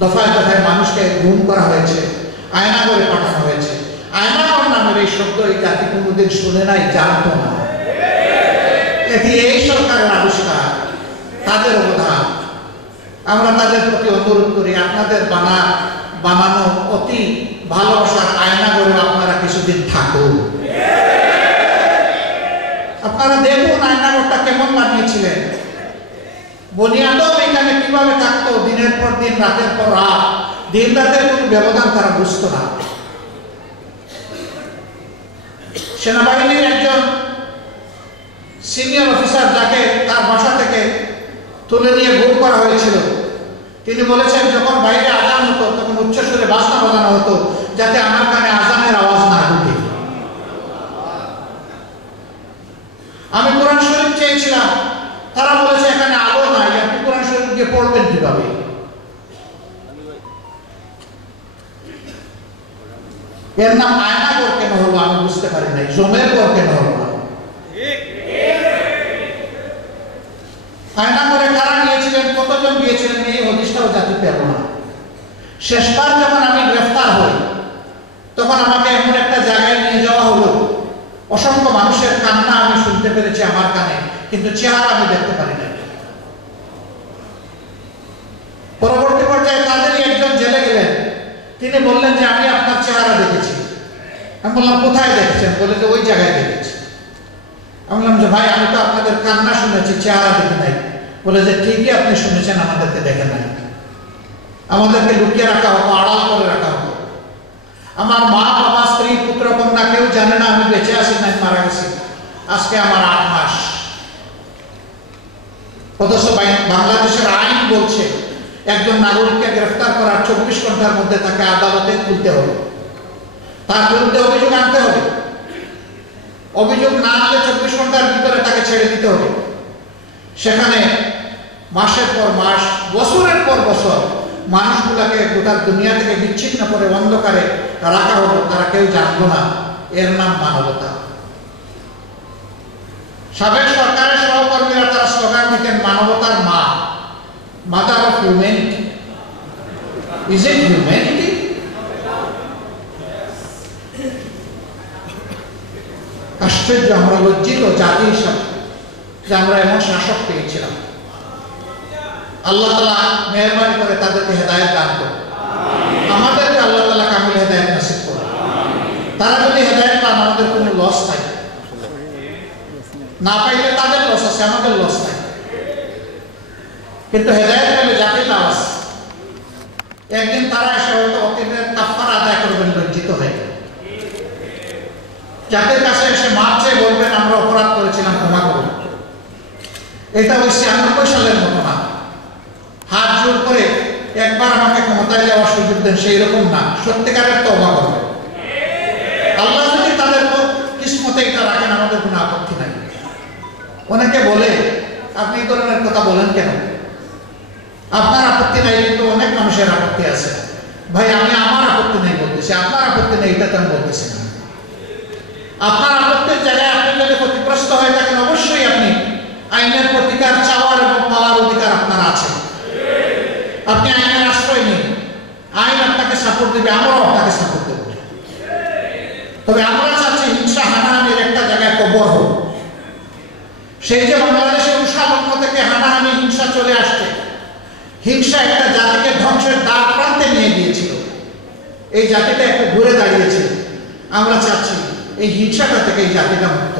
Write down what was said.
দফায় দফায় মানুষকে গুম করা হয়েছে, আয়নাগরে পাঠানো হয়েছে। আয়নাগর নামের এই শব্দ এই জাতি কোনোদিন শুনে নাই, জানতো না। এটি এই সরকারের আবিষ্কার, তাদের অবদান। আমরা তাদের প্রতি অনুরোধ করি, আপনাদের বানানো অতি ভালোবাসার আয়নাগরে আপনারা কিছুদিন থাকুন। আপনারা দেখুন আয়নাগরটা কেমন বানিয়েছিলেন। বনি আদম এখানে কিভাবে থাকতো, দিনের পর দিন, রাতের পর রাত, দিন রাতের কোনো ব্যবধান তারা বুঝতো না। সেনাবাহিনীর একজন সিনিয়র অফিসার, যাকে তার বাসা থেকে তুলে নিয়ে গুম করা হয়েছিল, তিনি বলেছেন, যখন বাইরে আজান হতো তখন উচ্চস্বরে বাজনা বাজানো হতো যাতে আমার কানে আজানের আওয়াজ না ঢুকে। আমি কোরআন শরীফ চেয়েছিলাম, তারা বলেছে এখানে আলো নাই, আপনি কোরআন শরীফ গিয়ে পড়বেন কিভাবে? এর নাম আয়নাগর কেন হলো আমি বুঝতে পারি নাই, জমের ঘর কেন হলো না? আয়নাগরে কারা গিয়েছিলেন, কতজন গিয়েছিলেন, এই হদিসটাও জাতি পেল না। শেষবার যখন আমি গ্রেফতার হই তখন আমাকে এমন একটা জায়গায় নিয়ে যাওয়া হলো, অসংখ্য মানুষের কান্না আমি শুনতে পেরেছি আমার কানে, কিন্তু চেহারা আমি দেখতে পারি না। পরবর্তী পর্যায়ে তাদেরই একজন জেলে গেলেন, তিনি বললেন যে আমি আপনার চেহারা দেখেছি। আমি বললাম কোথায় দেখেছেন? বলে যে ওই জায়গায় দেখেছি। আমি বললাম যে ভাই, আমি তো আপনাদের কান্না শুনেছি, চেহারা দেখি নাই। বলে যে ঠিকই আপনি শুনেছেন, আমাদেরকে দেখেন নাই। আমাদেরকে লুকিয়ে রাখা হতো, আড়াল করে রাখা হতো। আমার মা বাবা, স্ত্রী, পুত্র কন্যা কেউ জানে না আমি বেঁচে আছি না মারা গেছি। আজকে আমার 8 মাস। অথচ বাংলাদেশের আইন বলছে একজন নাগরিককে গ্রেফতার করার 24 ঘন্টার মধ্যে তাকে আদালতে তুলতে হবে, তার বিরুদ্ধে অভিযোগ আনতে হবে। অভিযোগ না আনলে 24 ঘন্টার ভিতরে তাকে ছেড়ে দিতে হবে। সেখানে মাসের পর মাস, বছরের পর বছর মানুষগুলাকে গোটা দুনিয়া থেকে বিচ্ছিন্ন করে অন্ধকারে রাখা হলো, তারা কেউ জানতো না। এর নাম মানবতা। সাবেক সরকারের সহকর্মীরা তারা স্লোগান দিতেন, মানবতার মা, mother of humanity. Is it humanity? আশ্চর্য, আমরা লজ্জিত জাতি হিসাবে যে আমরা এমন শাসক পেয়েছিলাম। আল্লাহ তাআলা মেহেরবানি করে তাদেরকে হেদায়েত দান করুন, আমাদেরকে আল্লাহ তাআলা কামিল হেদায়েত নসিব করুন। তারা যদি হেদায়েত পান, আমাদের কোনো লস নাই। না পাইলে তাদের লস আছে, আমাদের লস নাই। কিন্তু হেদায়েত পেলে জাতির লাভ আছে। একদিন তারা এসে হয়তো অতীতের কাফারা আদায় করবেন লজ্জিত হয়ে। জাতির কাছে এসে মাপ চেয়ে বলবেন আমরা অপরাধ করেছিলাম, ক্ষমা করুন। এটা ওই 96 সালের মতো না, হাত জোর করে একবার আমাকে ক্ষমতায় যাওয়ার সুযোগ দেন, সেই রকম না, সত্যিকারের তওবা করবে। আল্লাহ যদি তাদের কিসমতে এটা রাখেন, আমাদের কোনো আপত্তি নাই। অনেকে বলে আপনি এই ধরনের কথা বলেন কেন? আপনার আপত্তি নাই, কিন্তু অনেক মানুষের আপত্তি আছে। ভাই, আমি আমার আপত্তি নেই বলতেছি, আপনার আপত্তি নেই এটা তো আমি বলতেছি না। আপনার আপত্তির জায়গায় আপনি যদি ক্ষতিগ্রস্ত হয়ে থাকেন, অবশ্যই আপনি আইনের প্রতিকার চাওয়ার এবং পাওয়ার অধিকার আপনার আছে। আপনি আইনের আশ্রয় নিন, আইন আপনাকে সাপোর্ট দেবে, আমরাও আপনাকে সাপোর্ট দেব। তবে আমরা চাচ্ছি হিংসা হানাহানির একটা জায়গায় কবর হোক। সেই যে বাংলাদেশের উষালগ্ন থেকে হানাহানি, হিংসা চলে আসছে, হিংসা একটা জাতিকে ধ্বংসের দ্বার প্রান্তে নিয়ে গিয়েছিল। এই জাতিটা একটু ঘুরে দাঁড়িয়েছে। আমরা চাচ্ছি এই হিংসাটা থেকে এই জাতিটা মুক্ত